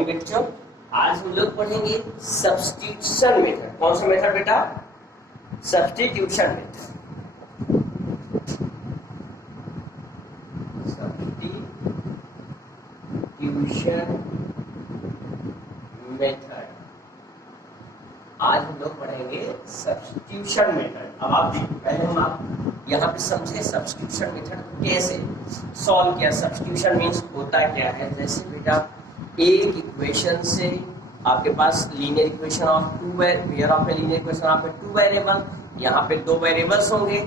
Morning बच्चों। आज हम लोग पढ़ेंगे सब्स्टिट्यूशन मेथड। कौन सा मेथड बेटा? Substitution method. सब्स्टिट्यूशन मेथड आज हम लोग पढ़ेंगे सब्स्टिट्यूशन मेथड। अब आप देखिए, पहले हम आप यहाँ पे समझे सब्स्टिट्यूशन मेथड कैसे सॉल्व किया। सब्स्टिट्यूशन मीन्स होता क्या है? जैसे बेटा एक इक्वेशन से आपके पास linear equation of two pair of a linear equation of a two variable, यहाँ पे दो वेरिएबल्स होंगे।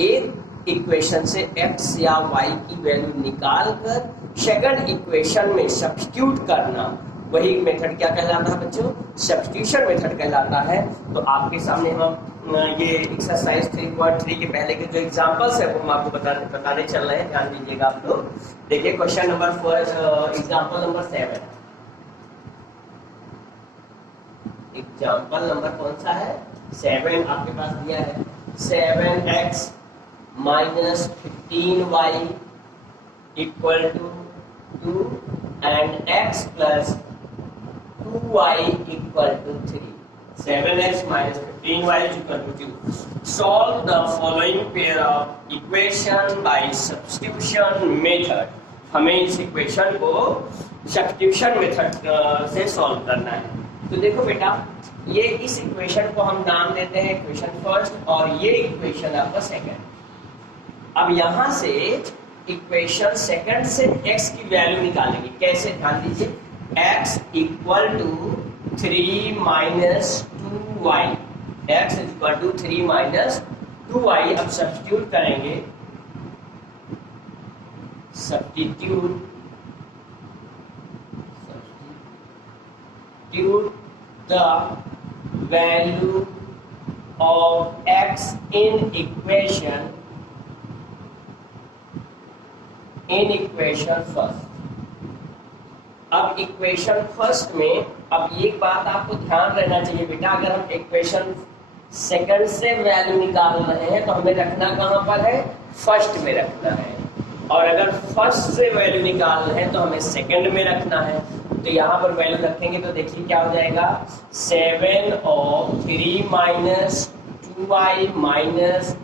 एक इक्वेशन से x या y की वैल्यू निकाल कर सेकंड इक्वेशन में सब्स्टिट्यूट करना, वही मेथड क्या कहलाता है बच्चों? सब्स्टिट्यूशन मेथड कहलाता है। तो आपके सामने हम ये एक्सरसाइज 3.3 के पहले के जो एग्जांपल्स है वो हम आपको बताने चल रहे हैं। ध्यान दीजिएगा आप लोग। देखिए question number 4, example number 7। Example number कौन सा है? 7 आपके पास दिया है। 7x minus 15y equal to 2 and x plus 2y equal to 3. 7x minus 15y is equal to 2. Solve the following pair of equation by substitution method. हमें इस equation को substitution method से सॉल्व करना है। तो देखो बेटा, ये इस इक्वेशन को हम नाम देते हैं इक्वेशन फर्स्ट और ये इक्वेशन आपका सेकंड। अब यहां से इक्वेशन सेकंड से x की वैल्यू निकालेंगे। कैसे? ध्यान दीजिए, x equal to 3 minus 2y, x equal to 3 minus 2y। अब सब्स्टिट्यूट करेंगे, substitute the value of x in equation first. अब इक्वेशन फर्स्ट में अब एक बात आपको ध्यान रहना चाहिए बेटा, अगर हम इक्वेशन सेकंड से वैल्यू निकाल रहे हैं तो हमें रखना कहाँ पर है? फर्स्ट में रखना है। और अगर फर्स्ट से वैल्यू निकाल रहे हैं तो हमें सेकंड में रखना है। तो यहाँ पर वैल्यू रखेंगे तो देखिए क्या हो जाएगा? 7 और 3 minus 2y minus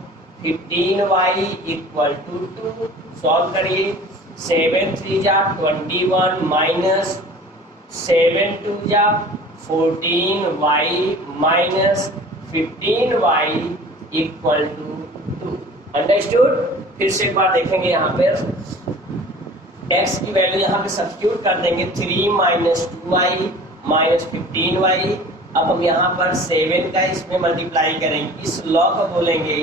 15y equal to 2। Solve करिए। 7 3 जा 21 माइनस 7 2 जा 14y minus 15y equal to 2। Understood? फिर से एक बार देखेंगे, यहाँ पर x की वैल्यू यहाँ पे सब्स्टिट्यूट कर देंगे। 3 माइनस 2y माइनस 15y। अब हम यहाँ पर 7 का इसमें मल्टीप्लाई करेंगे। इस लॉ को बोलेंगे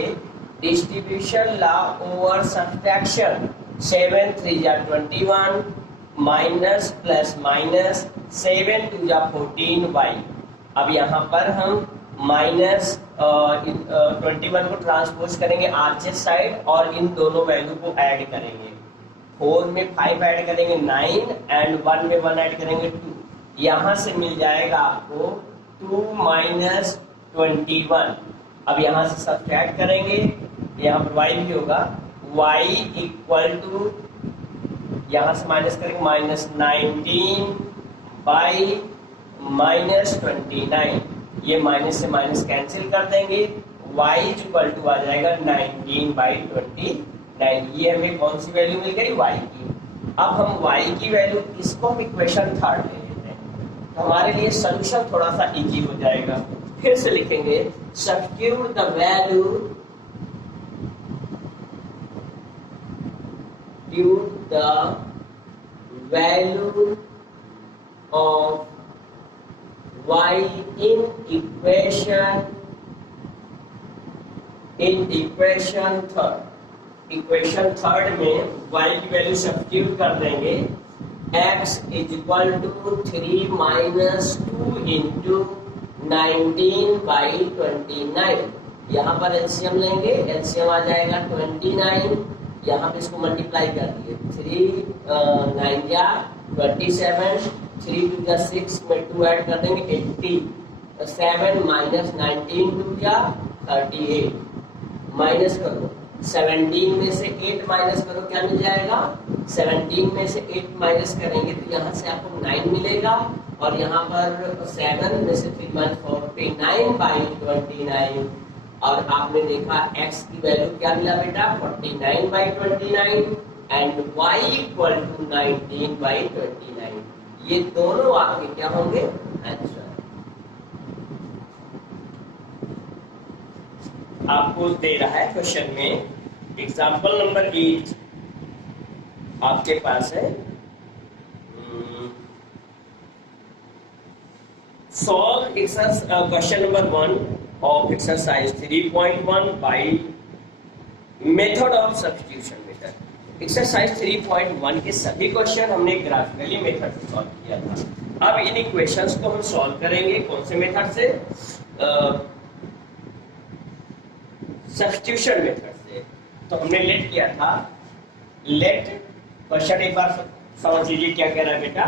डिस्ट्रीब्यूशन लॉ ओवर सब्ट्रैक्शन। 7 3 जा 21 माइनस प्लस माइनस 7 2 जा 14y। अब यहाँ पर हम माइनस 21 को ट्रांसपोज करेंगे आरचे साइड और इन दोनों वैल्यू को ऐड करेंगे। 4 में 5 ऐड करेंगे 9 एंड 1 में 1 ऐड करेंगे 2। यहाँ से मिल जाएगा आपको 2 माइनस 21। अब यहाँ से सब्ट्रैक्ट करेंगे, यहाँ पर y भी होगा। y इक्वल टू, यहाँ से माइनस करेंगे माइनस 19 बाई माइनस 29। ये माइनस से माइनस कैंसिल कर देंगे। y इक्वल टू आ जाएगा 19 बाई 29। ये हमें कौन सी वैल्यू मिल गई? y की। अब हम y की वैल्यू, इसको हम इक्वेशन थर्ड ले लेते हैं तो हमारे लिए सॉल्यूशन थोड़ा सा इजी हो जाएगा। फिर से लिखेंगे substitute the value of y in equation third. Equation third में y की वैल्यू सब्स्टिट्यूट कर देंगे। x is equal to 3 minus 2 into 19 by 29। यहाँ पर एलसीएम लेंगे, एलसीएम आ जाएगा 29। यहाँ पे इसको मल्टीप्लाई कर दिए। 3 9 जा 27, 3 2 जा 6 में 2 ऐड कर देंगे 80। 7 माइनस 19 2 जा 38। माइनस करो, 17 में से 8 माइनस करो, क्या मिल जाएगा? 17 में से 8 माइनस करेंगे तो यहाँ से आपको 9 मिलेगा और यहाँ पर 7 में से 3 - 49/29 और आपने देखा x की वैल्यू क्या मिला बेटा 49/29 एंड y इक्वल टू 19/29। ये दोनों आपके क्या होंगे आंसर। आपको दे रहा है क्वेश्चन में एग्जाम्पल नंबर 8 आपके पास है। Solve question number 1 of exercise 3.1 by method of substitution method। Exercise 3.1 के सभी क्वेश्चन हमने ग्राफिकली मेथड से सॉल्व किया था। अब इन इक्वेशंस को हम सॉल्व करेंगे कौन से मेथड से, सब्स्टिट्यूशन मेथड से। तो हमने लेट किया था, लेट क्वेश्चन एक बार समझ लीजिए क्या कह रहा है बेटा।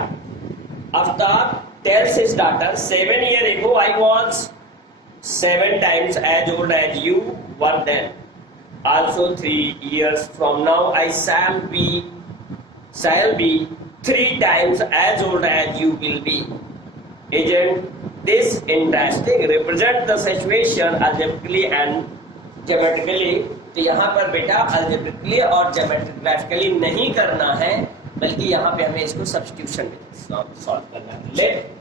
Aftab tells his daughter 7 years ago I was 7 times as old as you were then. Also 3 years from now I shall be 3 times as old as you will be. Isn't this interesting? Represent the situation algebraically and geometrically. तो यहाँ पर बेटा algebraically और geometrically नहीं करना है, बल्कि यहाँ पे हमें इसको सब्स्टिट्यूशन में सॉल्व करना है। Let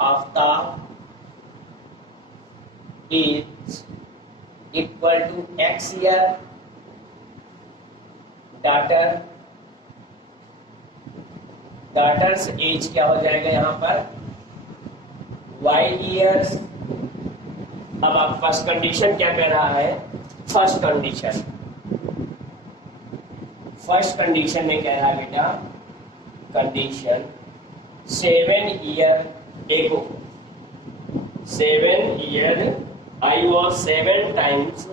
Aftab is equal to x year, daughter's age क्या हो जाएगा यहाँ पर y ईयर्स। अब आप फर्स्ट कंडीशन क्या कह रहा है, फर्स्ट कंडीशन में कह रहा है बेटा condition 7 year ago, 7 year I was 7 times,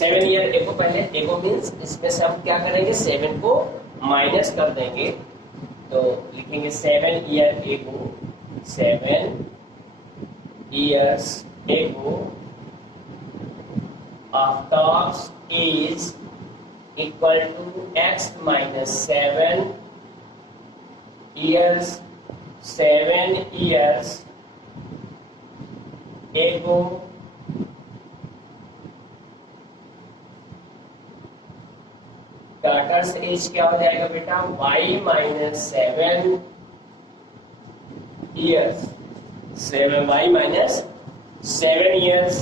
7 year ago, पहले एगो मीन्स इसमें से हम क्या करेंगे 7 को माइनस कर देंगे, तो लिखेंगे 7 year ago, 7 years ago Aftab's age equal to x minus 7 years ago daughter's age क्या हो जाएगा बेटा y minus 7 years, 7y minus 7 years।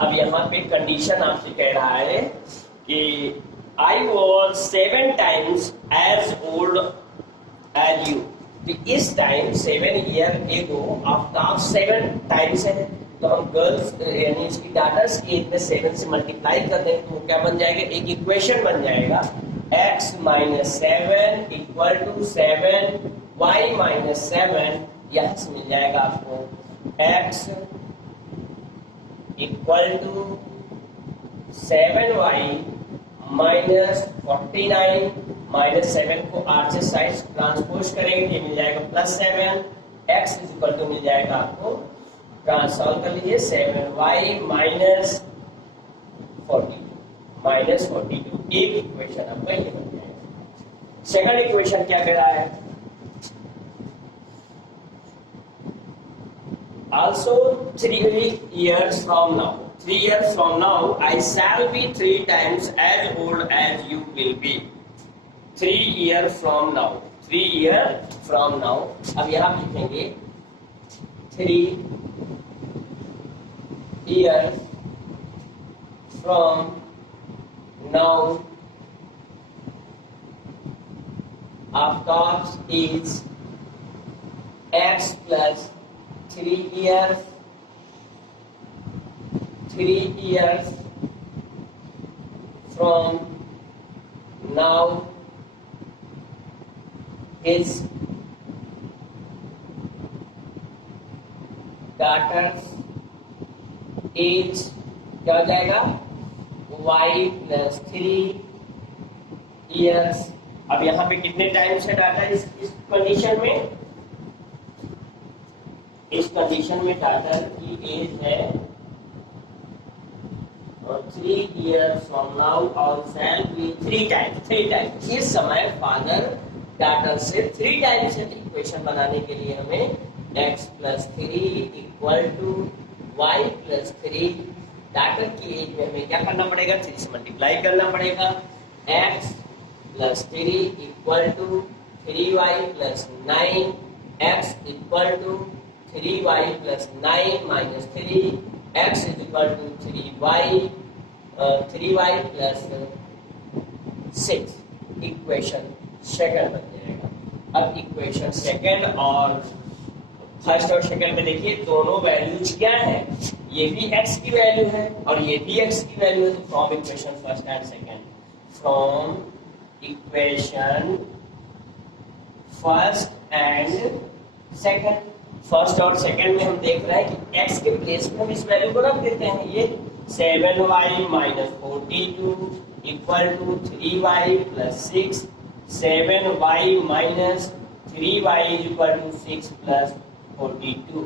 अब यहाँ पे कंडीशन आपसे कह रहा है कि I was 7 times as old as you। तो इस time 7 year ago Aftab 7 times है, तो हम गर्ल्स यानी इसकी डॉटर्स की एज में 7 से मल्टीप्लाई कर देंगे तो क्या बन जाएगा, एक इक्वेशन बन जाएगा x minus 7 equal to 7y minus 7। यहाँ से मिल जाएगा आपको x equal to 7y minus 49 minus 7 को r से साइड ट्रांसपोज करेंगे, ये मिल जाएगा +7, x इज इक्वल टू मिल जाएगा आपको, ट्रांसफॉर्म कर लीजिए 7y minus 42 एक इक्वेशन आपका ये बन जाएगा। सेकंड इक्वेशन क्या कह रहा है, also 3 years from now I shall be 3 times as old as you will be। 3 year from now, अब यहाँ लिखेंगे 3 years from now Aftab's is x plus 3 years from now his daughter's age क्या हो जाएगा y plus 3 years। अब यहाँ पे कितने टाइम्स है डाटा इस कंडीशन में, इस कंडीशन में डाटा की एज है 3 years from now our shall be 3 times। इस समय फादर डाटर से 3 टाइम्स है। इक्वेशन बनाने के लिए हमें x + 3 equal to y + 3, daughter की एज में हमें क्या करना पड़ेगा, 3 से मल्टीप्लाई करना पड़ेगा। x + 3 equal to 3y + 9, x equal to 3y + 9 - 3, x equal to 3y + 6। Equation second बन जाएगा। अब इक्वेशन सेकंड और फर्स्ट और सेकंड में देखिए दोनों वैल्यूज क्या है, ये भी x की वैल्यू है और ये भी x की वैल्यू है। तो from equation first and second, from equation first and second, first और सेकंड में हम देख रहे हैं कि x के प्लेस में हम इस वैल्यू को रख देते हैं। ये 7y - 42 equal to 3y + 6, 7y - 3y equal to 6 + 42।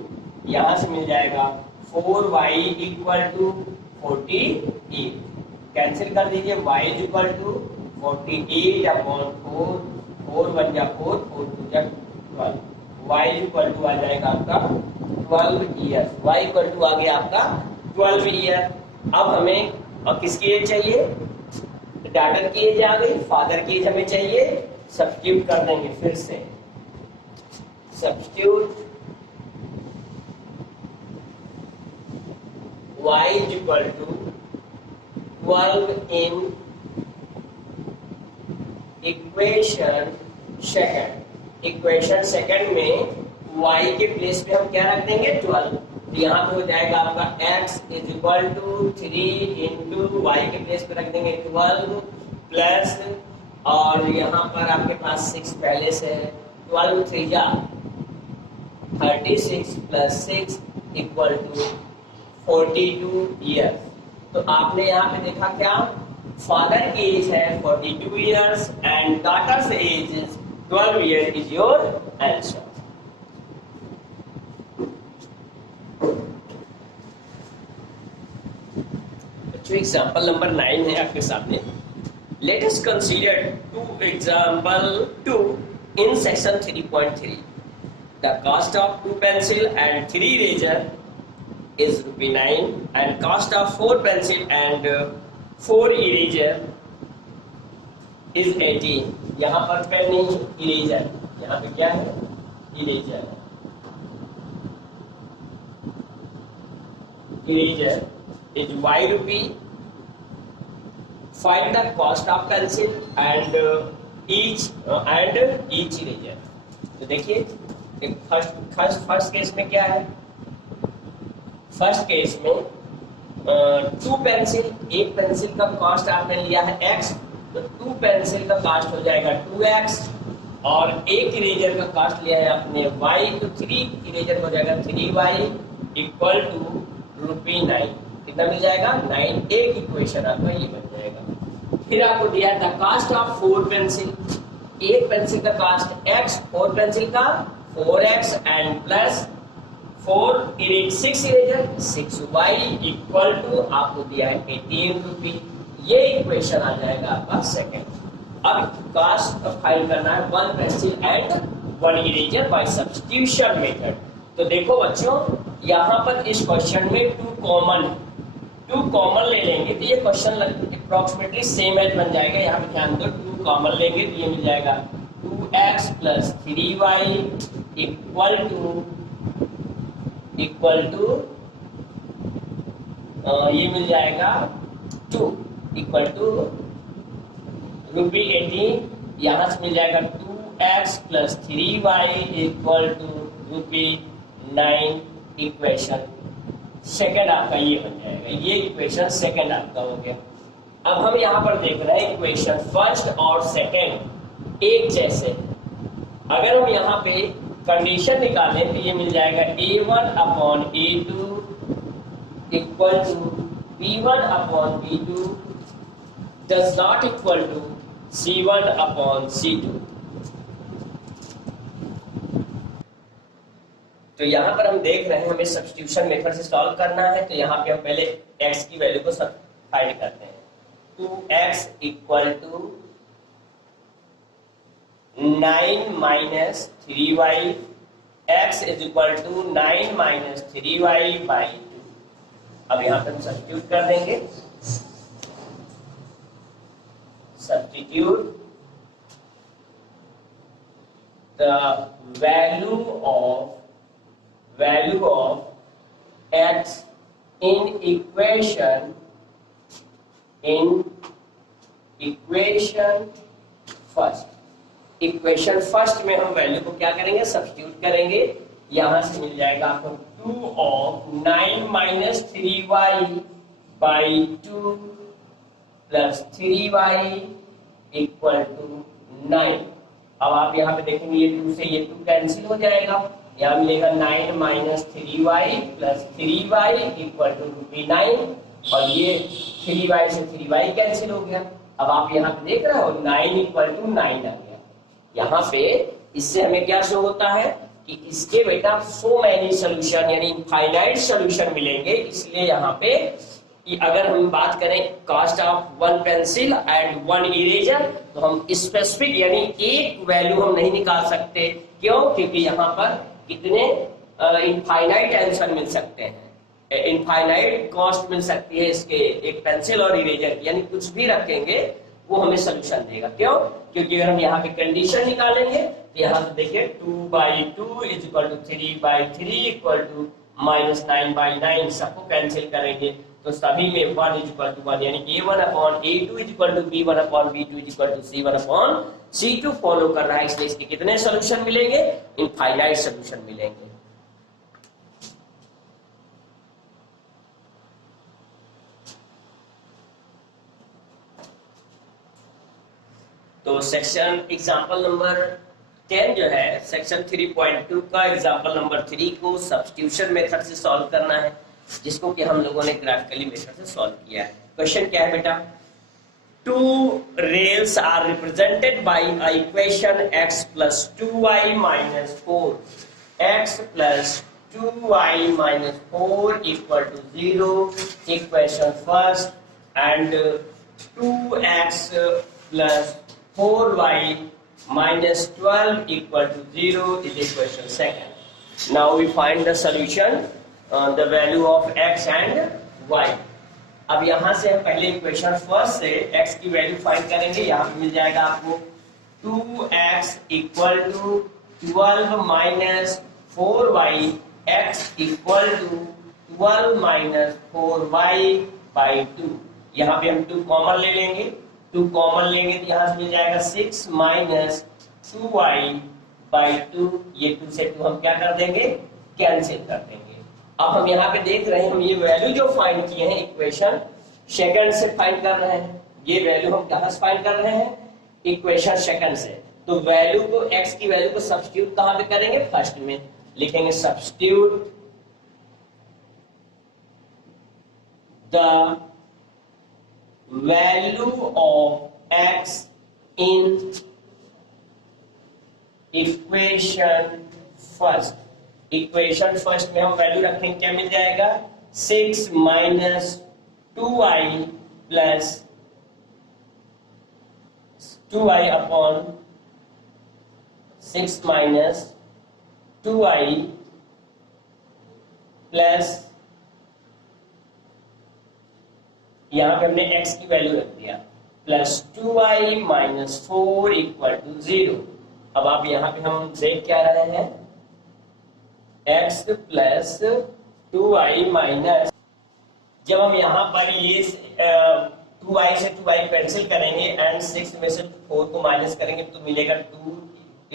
यहाँ से मिल जाएगा 4y इक्वल टू 48। कैंसिल कर दीजिए, y equal to 48/4, 4 × 1 = 4, 4 × 2 = 12, y equal to आ जाएगा आपका 12 ईयर। y इक्वल टू आ गया आपका 12 ईयर। अब हमें किसकी एज चाहिए, डाटर की एज आ गई, फादर की एज हमें चाहिए। सब्स्टिट्यूट कर देंगे फिर से, substitute y equal to 12 in equation second. Equation second में y के प्लेस पे हम क्या रख देंगे, 12। तो यहाँ पे हो जाएगा आपका x equal to 3 into y के प्लेस पे रख देंगे 12 प्लस, और यहाँ पर आपके पास 6 पहले से है, 12 × 3 = 36 + 6 इक्वल टू 42 ईयर। तो आपने यहाँ पे देखा क्या, फादर की एज है 42 years and daughters as is 12 year is your answer. जो एग्जाम्पल नंबर 9 है आपके सामने, let us consider 2 example 2 in section 3.3। The cost of 2 pencil and 3 eraser is ₹9 and cost of 4 pencil and 4 eraser is 18। यहाँ पर pen नहीं, eraser, यहाँ पे क्या है, eraser. Eraser is ₹y। Find the cost of pencil and each eraser। तो देखिए first case में क्या है, फर्स्ट केस में 2 पेंसिल, एक पेंसिल का कॉस्ट आपने लिया है x, तो 2 पेंसिल का कॉस्ट हो जाएगा 2x, और एक इरेजर का कॉस्ट लिया है आपने y, तो 3 इरेजर हो जाएगा 3y इक्वल टू ₹9। कितना मिल जाएगा, 9। एक इक्वेशन आपका ये बन जाएगा। फिर आपको दिया है द कॉस्ट ऑफ 4 पेंसिल, एक पेंसिल का कॉस्ट x, 4 पेंसिल का 4x and plus 6 eraser 6y equal to आपको दिया है 18 रुपी। ये इक्वेशन आ जाएगा आपका सेकंड। अब कॉस्ट फाइंड करना है 1 pencil and 1 eraser by substitution method. तो देखो बच्चों, यहाँ पर इस क्वेश्चन में 2 कॉमन ले लेंगे तो ये क्वेश्चन अप्रोक्सीमेटली सेम एज बन जाएगा। यहाँ पे ध्यान दो, 2 कॉमन लेंगे तो ये मिल जाएगा 2x + 3y इक्वल टू ये मिल जाएगा 2 इक्वल टू ₹18। यहाँ से मिल जाएगा 2x + 3y equal to ₹9। Equation second आपका ये बन जाएगा। ये इक्वेशन सेकंड आपका हो गया। अब हम यहाँ पर देख रहे हैं इक्वेशन फर्स्ट और सेकंड एक जैसे। अगर हम यहाँ पे कंडीशन निकालें तो ये मिल जाएगा A1/A2 equal to B1/B2 does not equal to C1/C2। तो यहाँ पर हम देख रहे हैं हमें सब्स्टिट्यूशन मेथड से सॉल्व करना है। तो यहाँ पे हम पहले x की वैल्यू को फाइंड करते हैं। 2x equal to 9 minus 3y, x is equal to 9 minus 3y by 2। अब यहां पे हम सब्स्टिट्यूट कर देंगे। Substitute the value of x in equation first. Equation first में हम वैल्यू को क्या करेंगे, सब्स्टिट्यूट करेंगे। यहां से मिल जाएगा आपको 2 of 9 minus 3y by 2 plus 3y equal to 9। अब आप यहाँ पे देखेंगे ये 2 से ये 2 कैंसिल हो जाएगा, यहाँ मिलेगा 9 minus 3y plus 3y equal to 9, और ये 3y से 3y कैंसिल हो गया। अब आप यहाँ पे देख रहे हो 9 इक्वल टू 9 आ गया। यहाँ पे इससे हमें क्या शो होता है कि इसके बेटा सो मैनी सोल्यूशन यानी इनफाइनाइट सोल्यूशन मिलेंगे। इसलिए यहाँ पे अगर हम बात करें cost of 1 pencil and 1 eraser, तो हम स्पेसिफिक यानी एक वैल्यू हम नहीं निकाल सकते। क्यों? क्योंकि यहाँ पर कितने इनफाइनाइट आंसर मिल सकते हैं, इनफाइनाइट कॉस्ट मिल सकती है इसके एक पेंसिल और इरेजर की, यानी कुछ भी रखेंगे वो हमें सोल्यूशन देगा। क्यों? क्योंकि अगर हम यहाँ पे कंडीशन निकालेंगे तो यहाँ से देखिए 2/2 is equal to 3/3 equal to minus 9/9, सबको कैंसिल करेंगे तो सभी में 1 इज इक्वल टू 1, यानी A1/A2 is equal to B1/B2 is equal to C1/C2 follow कर रहा है। इसलिए इसके कितने सोल्यूशन मिलेंगे, इनफाइनाइट सोल्यूशन मिलेंगे। तो सेक्शन एग्जांपल नंबर 10 जो है सेक्शन 3.2 का एग्जांपल नंबर 3 को सब्स्टिट्यूशन मेथड से सॉल्व करना है, जिसको कि हम लोगों ने ग्राफिकली मेथड से सॉल्व किया है। क्वेश्चन क्या है बेटा, 2 rails are represented by a equation x plus 2y minus 4, x plus 2y minus 4 equal to 0, equation first, and 2x plus 4y minus 12 equal to 0 is equation second. Now we find the solution, the value of x and y. अब यहाँ से हम पहले equation first से x की वैल्यू find करेंगे। यहाँ मिल जाएगा आपको 2x equal to 12 minus 4y, x equal to 12 minus 4y by 2। यहाँ पे हम 2 कॉमन ले लेंगे, 2 कॉमन लेंगे तो यहाँ से मिल जाएगा 6 माइनस 2y बाई 2। ये 2 से 2 हम क्या कर देंगे, कैंसिल कर देंगे। अब हम यहाँ पे देख रहे हैं, हम ये वैल्यू जो फाइंड किए हैं इक्वेशन सेकंड से फाइंड कर रहे हैं। ये वैल्यू हम कहाँ से फाइंड कर रहे हैं, इक्वेशन सेकंड से। तो वैल्यू को x की वैल्यू को सब्स्टिट्यूट कहाँ पे करेंगे, फर्स्ट में लिखेंगे substitute the value of x in equation first. Equation first में हम वैल्यू रखेंगे, क्या मिल जाएगा 6 minus 2y plus 2y upon 6 minus 2y plus यहां पे हमने x की वैल्यू रख दिया plus 2y minus 4 equal to 0। अब आप यहां पे हम देख क्या रहे हैं, x प्लस 2y माइनस, जब हम यहाँ पर ये 2y से 2y कैंसिल करेंगे एंड 6 में से 4 को माइनस करेंगे तो मिलेगा 2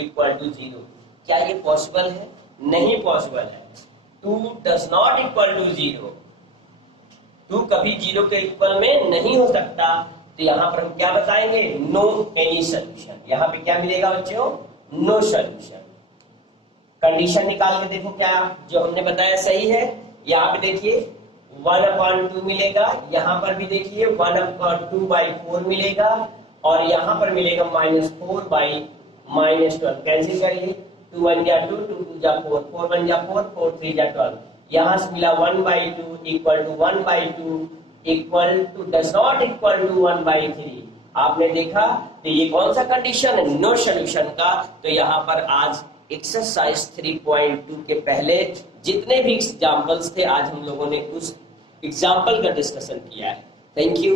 इक्वल टू 0। क्या ये पॉसिबल है? नहीं पॉसिबल है। 2 डज नॉट इक्वल टू 0, 2 कभी 0 के इक्वल में नहीं हो सकता। तो यहाँ पर हम क्या बताएंगे, नो एनी सोल्यूशन। यहाँ पे क्या मिलेगा बच्चों, नो सोल्यूशन। कंडीशन निकाल के देखो क्या जो हमने बताया सही है। यहाँ पे देखिए 1/2 मिलेगा, यहाँ पर भी देखिए 1/2/4 मिलेगा, और यहाँ पर मिलेगा -4/-12। कैंसिल करिए, 2 1 जा 2, 2 2 जा 4, 4 1 जा 4, 4 3 जा 12। यहाँ से मिला 1/2 equal to 1/2 equal to does not equal to 1/3। आपने देखा तो ये कौन सा कंडीशन है, नो सोल्यूशन का। तो यहाँ पर आज एक्सरसाइज 3.2 के पहले जितने भी एग्जाम्पल्स थे आज हम लोगों ने उस एग्जाम्पल का डिस्कशन किया है। Thank you.